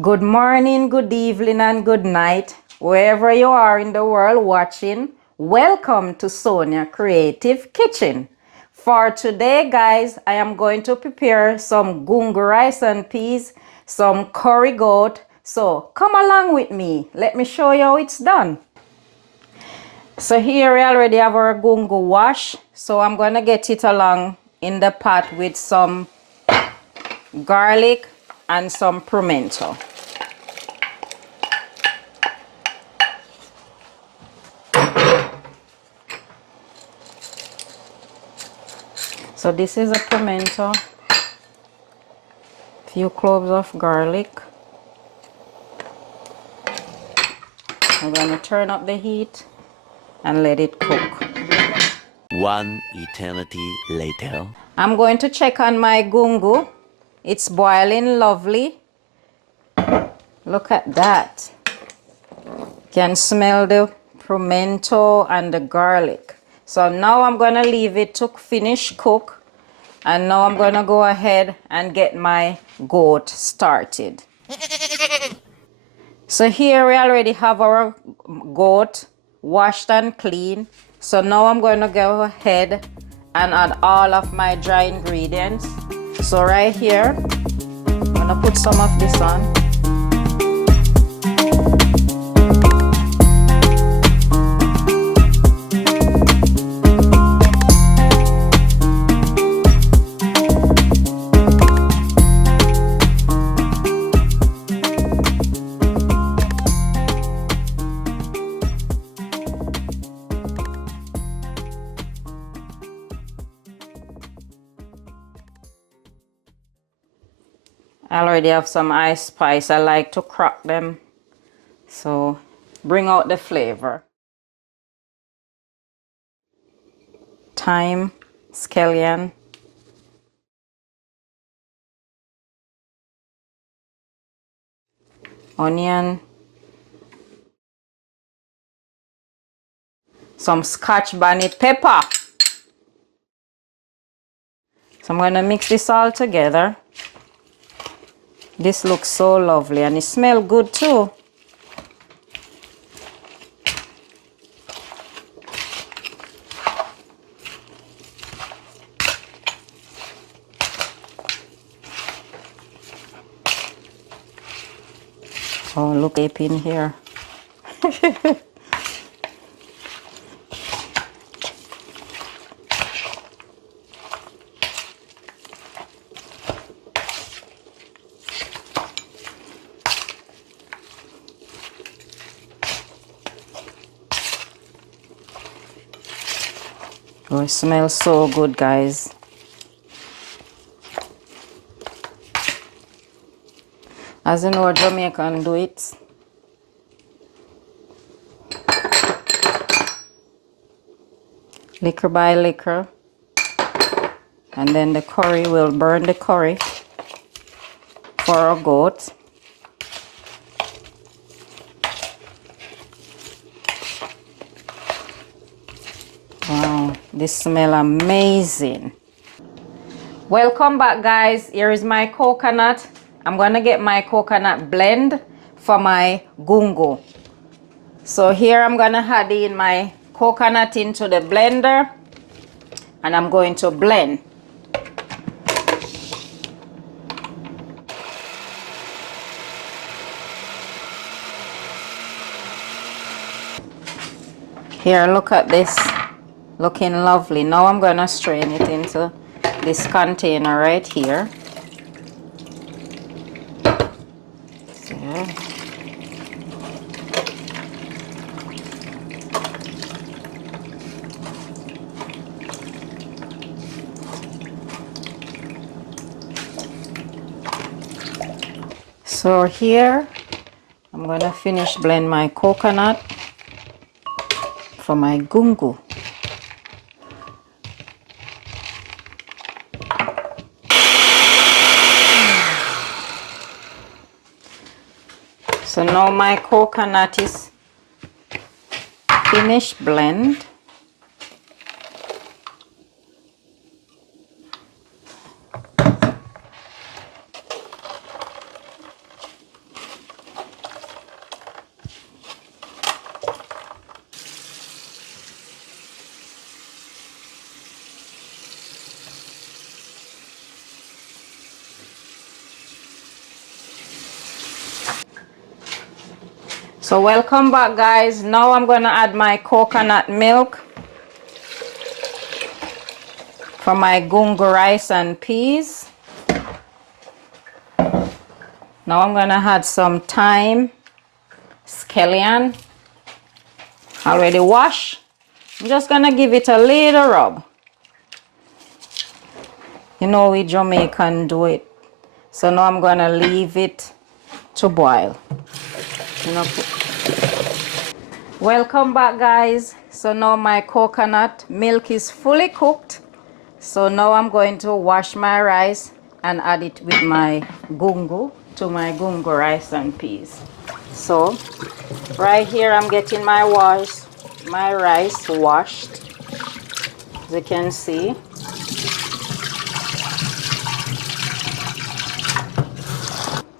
Good morning, good evening, and good night. Wherever you are in the world watching, welcome to Sonia Creative Kitchen. For today, guys, I am going to prepare some gungo rice and peas, some curry goat. So come along with me. Let me show you how it's done. So here we already have our gungo wash. So I'm going to get it along in the pot with some garlic and some pimento. So this is a pimento, few cloves of garlic. I'm going to turn up the heat and let it cook. One eternity later. I'm going to check on my gungo. It's boiling lovely. Look at that. Can smell the pimento and the garlic. So now I'm going to leave it to finish cook. And now I'm going to go ahead and get my goat started. So here we already have our goat washed and clean. So now I'm going to go ahead and add all of my dry ingredients. So right here, I'm going to put some of this on. I already have some ice spice. I like to crack them, so bring out the flavor. Thyme, scallion, onion, some scotch bonnet pepper. So I'm going to mix this all together. This looks so lovely and it smells good too. Oh, look up in here. Oh, it smells so good, guys. As you know, Jamaican do it. Liquor by liquor. And then the curry will burn the curry for our goat. Wow, this smells amazing. Welcome back, guys. Here is my coconut. I'm gonna get my coconut blend for my gungo. So here I'm gonna add in my coconut into the blender and I'm going to blend. Here, look at this, looking lovely. Now I'm gonna strain it into this container right here. So, so here I'm gonna finish blend my coconut for my gungo. So now my coconut is finished blend. So welcome back, guys. Now I'm gonna add my coconut milk for my gungo rice and peas. Now I'm gonna add some thyme, scallion, already washed. I'm just gonna give it a little rub. You know we Jamaican do it. So now I'm gonna leave it to boil. You know, welcome back, guys. So now my coconut milk is fully cooked. So now I'm going to wash my rice and add it with my gungo to my gungo rice and peas. So right here I'm getting my rice washed, as you can see.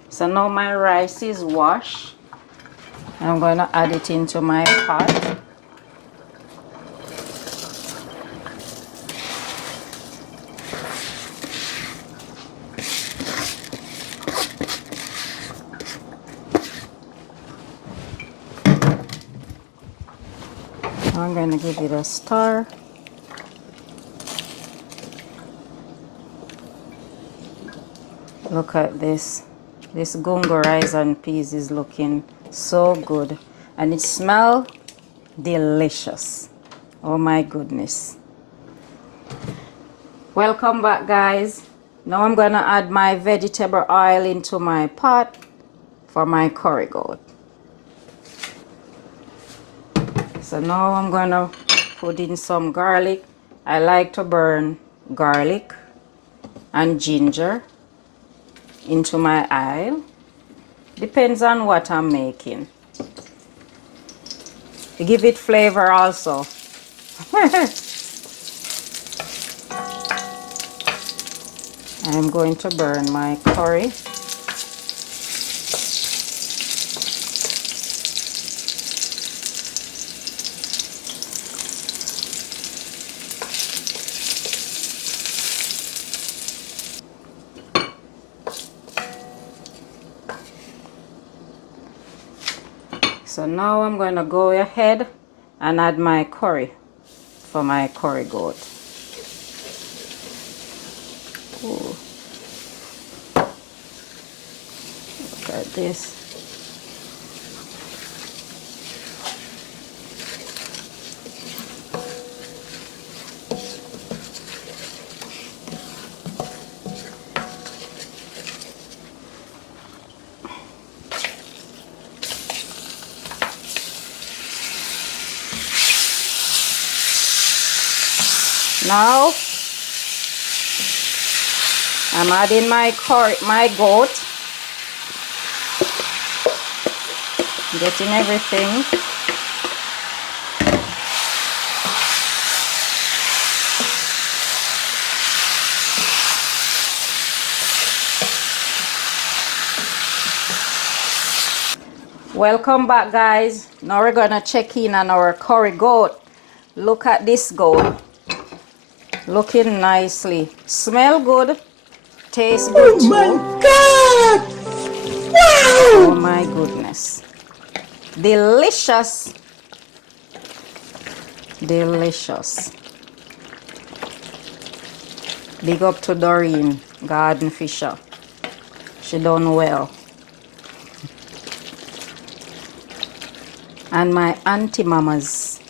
So now my rice is washed. I'm going to add it into my pot. I'm going to give it a stir. Look at this. This gungo rice and peas is looking so good. And it smells delicious. Oh my goodness. Welcome back, guys. Now I'm going to add my vegetable oil into my pot for my curry goat. So now I'm going to put in some garlic. I like to burn garlic and ginger into my oil. Depends on what I'm making. You give it flavor also. I'm going to burn my curry. So now I'm going to go ahead and add my curry for my curry goat. Ooh. Look at this. Now I'm adding my goat, getting everything. Welcome back, guys. Now we're gonna check in on our curry goat. Look at this goat. Looking nicely. Smell good. Taste good too. Oh my God! Wow! Oh my goodness. Delicious. Delicious. Big up to Doreen, Garden Fisher. She done well. And my auntie mamas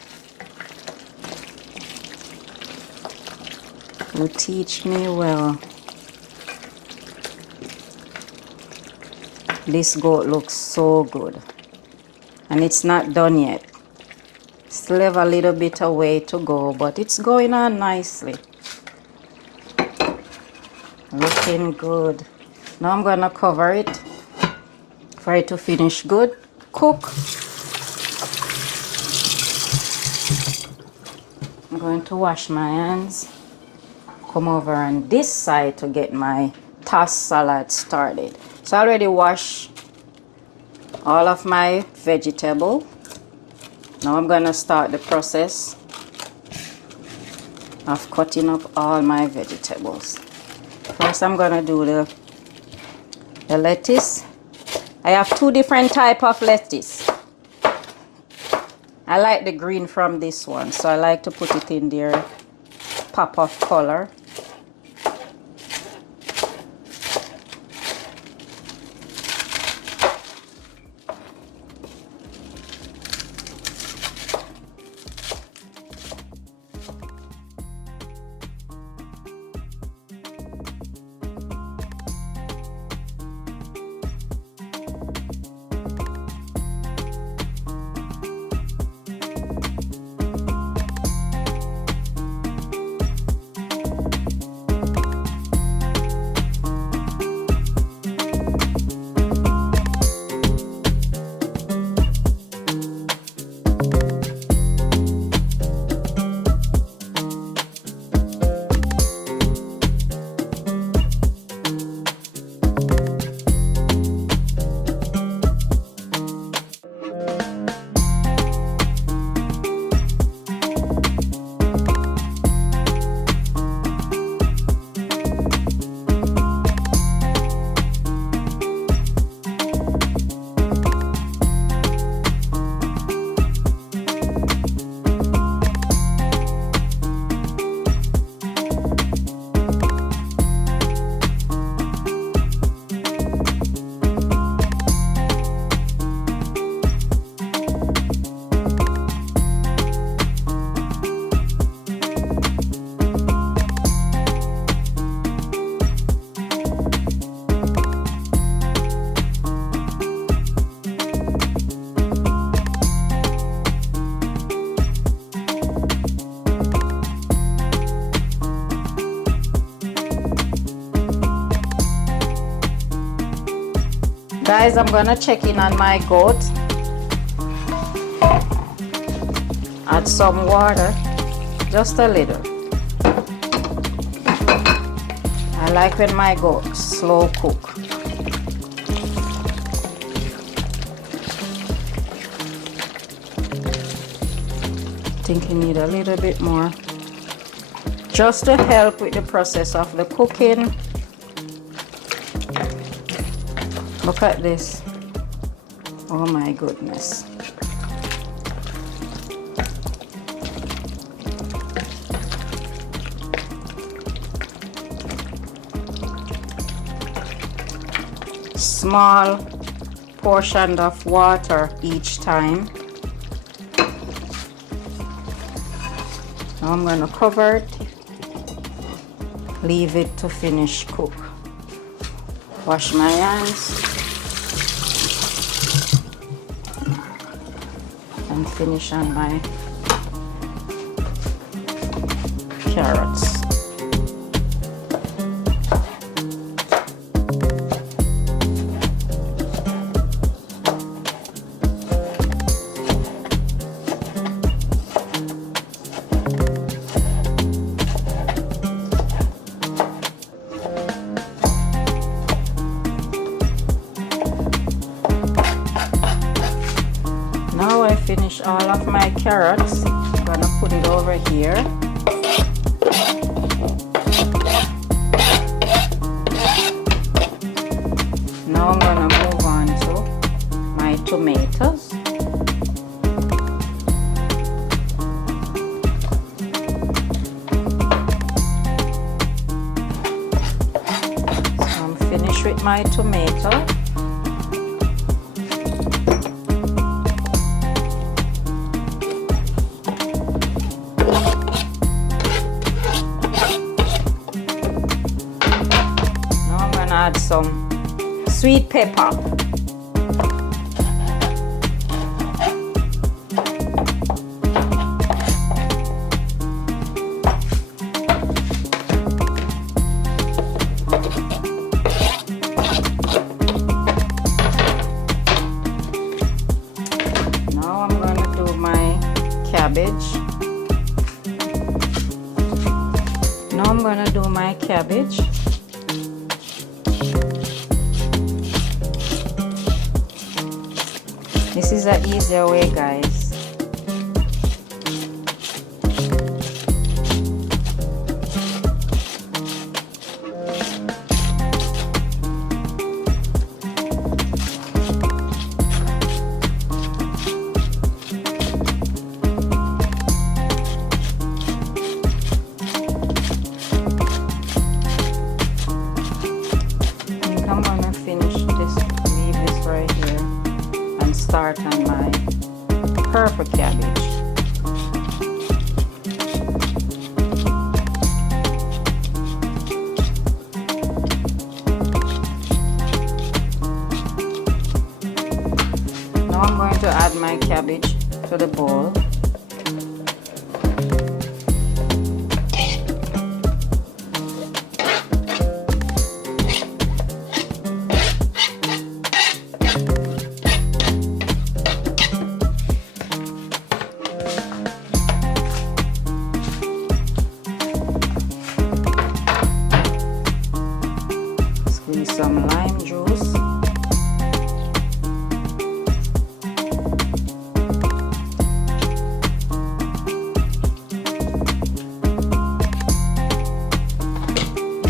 who teach me well. This goat looks so good. And it's not done yet. Still have a little bit of way to go, but it's going on nicely. Looking good. Now I'm gonna cover it for it to finish good. Cook. I'm going to wash my hands. Come over on this side to get my tossed salad started. So I already washed all of my vegetable. Now I'm gonna start the process of cutting up all my vegetables. First I'm gonna do the lettuce. I have two different type of lettuce. I like the green from this one, so I like to put it in there, pop of color. Guys, I'm gonna check in on my goat. Add some water, just a little. I like when my goat slow cook. Think you need a little bit more, just to help with the process of the cooking. Look at this. Oh my goodness. Small portion of water each time. Now I'm going to cover it, leave it to finish cook. Wash my hands and finish on my carrots. Now I finish all of my carrots. I'm gonna put it over here. Now I'm gonna move on to my tomatoes. So I'm finished with my tomato. Add some sweet pepper. Now I'm going to do my cabbage. Now I'm going to do my cabbage. This is an easier way, guys. start on my purple cabbage. Now I'm going to add my cabbage to the bowl. Squeeze some lime juice.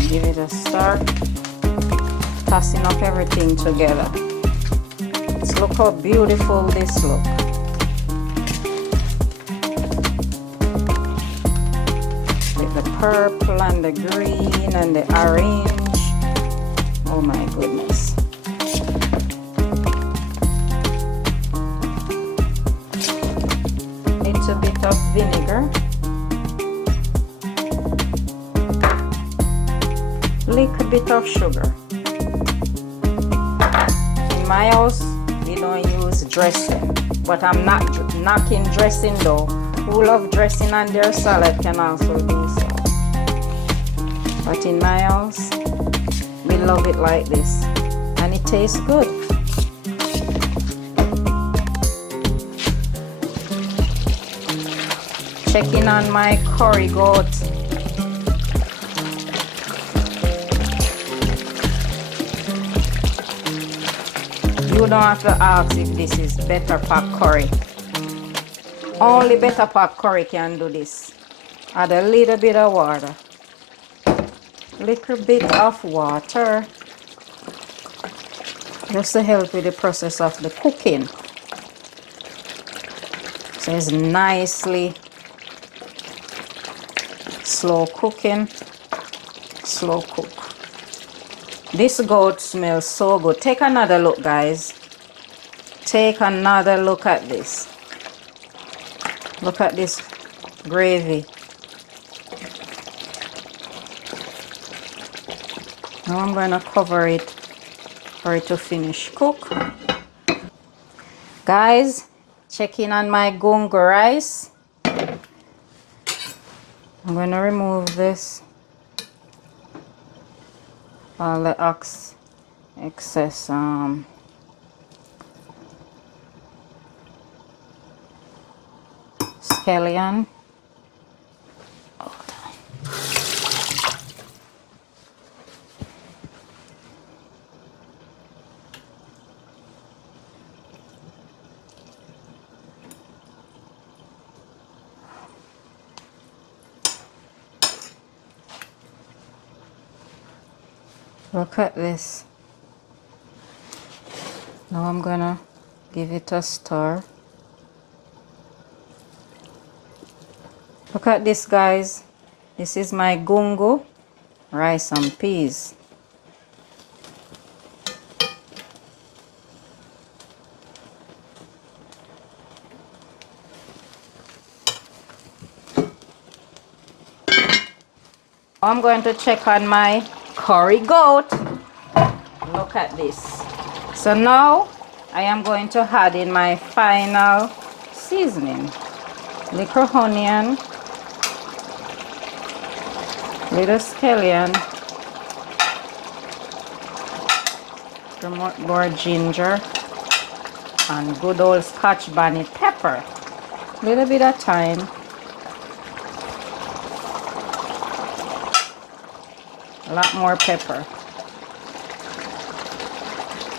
Give it a stir, tossing up everything together. Let's look how beautiful this looks. With the purple and the green and the orange. Oh my goodness. Little bit of vinegar. Little bit of sugar. In my house, we don't use dressing, but I'm not knocking dressing though. Who love dressing on their salad can also do so. But in my house, we love it like this, and it tastes good. Checking on my curry goat. You don't have to ask if this is Betta pot curry. Only Betta pot curry can do this. Add a little bit of water. Little bit of water. Just to help with the process of the cooking. So it's nicely slow cooking. Slow cook. This goat smells so good. Take another look, guys. Take another look at this. Look at this gravy. Now I'm going to cover it for it to finish cook. Guys, checking on my gungo rice. I'm going to remove this. All the excess scallion. Look at this. Now I'm gonna give it a stir. Look at this, guys. This is my gungo rice and peas. I'm going to check on my curry goat. Look at this. So now I am going to add in my final seasoning. Little onion, little scallion, more ginger, and good old Scotch bonnet pepper. Little bit of thyme. A lot more pepper.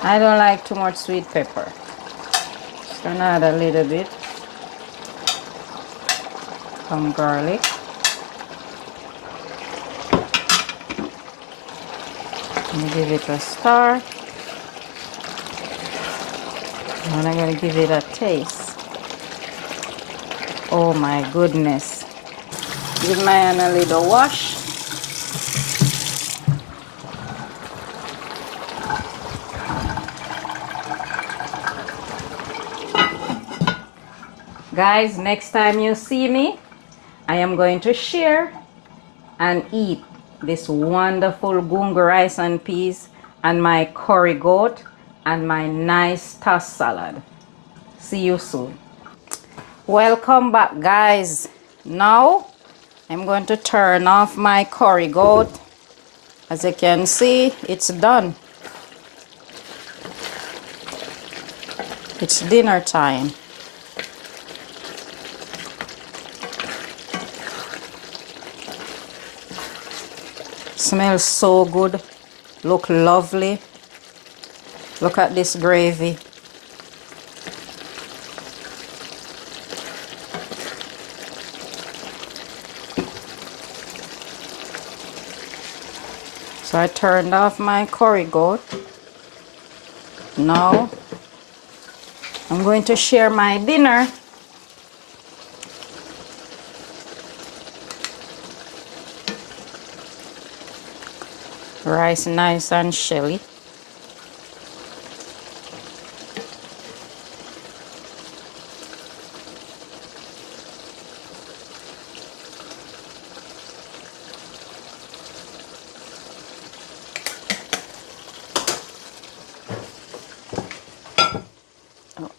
I don't like too much sweet pepper. Just gonna add a little bit. Some garlic. Let me give it a stir. And I'm gonna give it a taste. Oh my goodness. Give my hand a little wash. Guys, next time you see me, I am going to share and eat this wonderful gungo rice and peas and my curry goat and my nice tossed salad. See you soon. Welcome back, guys. Now I'm going to turn off my curry goat. As you can see, it's done. It's dinner time. Smells so good. Look lovely. Look at this gravy. So I turned off my curry goat. Now I'm going to share my dinner. Rice nice and shelly.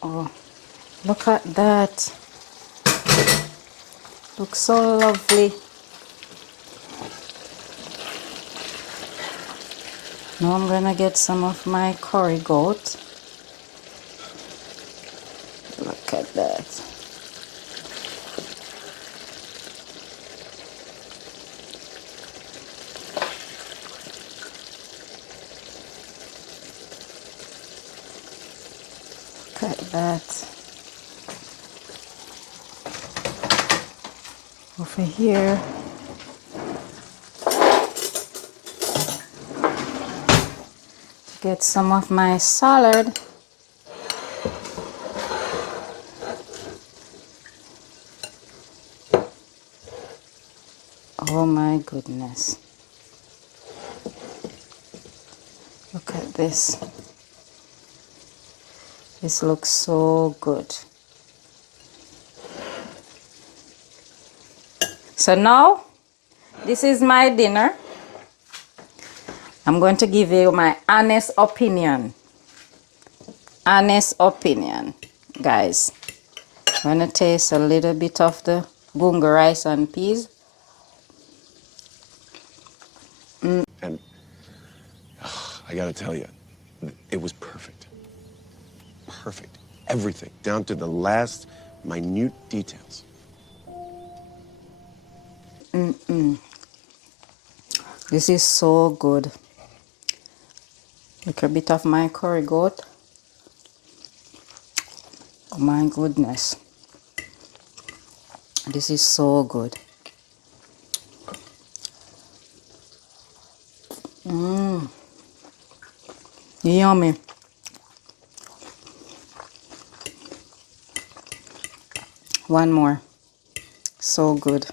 Oh, look at that. Looks so lovely. Now I'm gonna get some of my curry goat. Look at that. Look at that. Over here. Get some of my salad. Oh my goodness. Look at this. This looks so good. So now, this is my dinner. I'm going to give you my honest opinion. Honest opinion, guys. I'm going to taste a little bit of the gungo rice and peas. And I gotta tell you, it was perfect. Perfect. Everything, down to the last minute details. This is so good. Look a bit of my curry goat. Oh my goodness. This is so good. Yummy. One more. So good.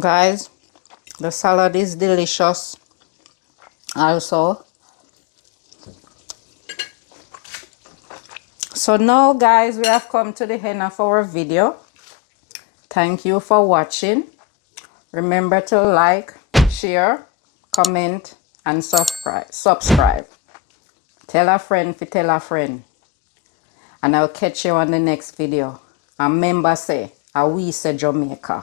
Guys, the salad is delicious also. So now, guys, we have come to the end of our video. Thank you for watching. Remember to like, share, comment, and subscribe. Tell a friend to tell a friend. And I'll catch you on the next video. And remember say, we say Jamaica.